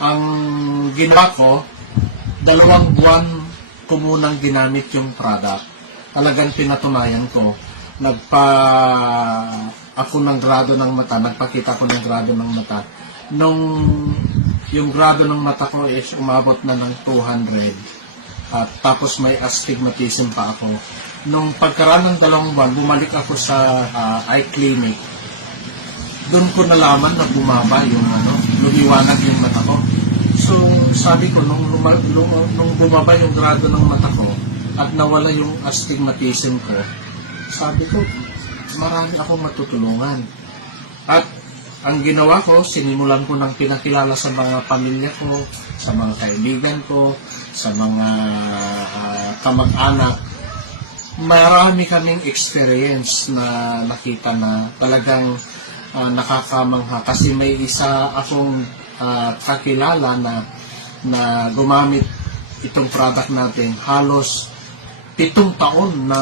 Ang ginawa ko, 2 buwan ko munang ginamit yung product. Talagang pinatunayan ko. Ako ng grado ng mata, nagpakita ko ng grado ng mata. Yung grado ng mata ko is umabot na ng 200. At tapos may astigmatism pa ako. Nung pagkaraan ng 2 buwan, bumalik ako sa eye clinic. Doon ko nalaman na bumaba yung lumiwanag yung mata ko. So, sabi ko, nung bumaba yung grado ng mata ko at nawala yung astigmatism ko, sabi ko, marami akong matutulungan. At ang ginawa ko, sinimulan ko ng pinakilala sa mga pamilya ko, sa mga kaibigan ko, sa mga kamag-anak. Marami kaming experience na nakita na talagang nakakamangha. Kasi may isa akong kakilala na gumamit itong product natin halos 7 taon na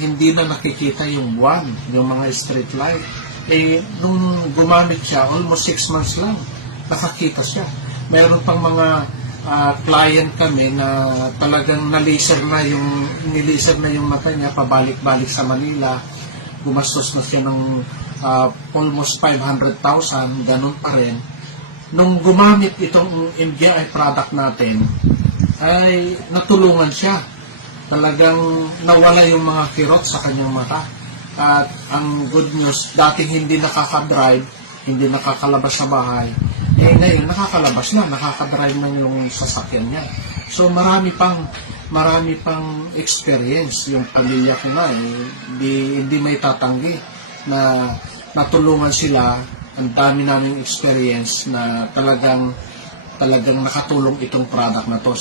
hindi na nakikita yung buwan, yung mga street light. Nung gumamit siya, almost 6 months lang, nakakita siya. Meron pang mga client kami na talagang nilaser na yung mata niya, pabalik-balik sa Manila. Gumastos na siya ng almost 500,000, ganun pa rin. Nung gumamit itong MGI product natin, ay natulungan siya. Talagang nawala yung mga kirot sa kanyang mata. At ang good news, dating hindi nakaka-drive, hindi nakakalabas sa bahay, ngayon nakakalabas na, nakaka-drive na yung sasakyan niya. So marami pang experience yung pamilya ko na, hindi may tatanggi na natulungan sila. Ang dami naming experience na talagang nakatulong itong product na to.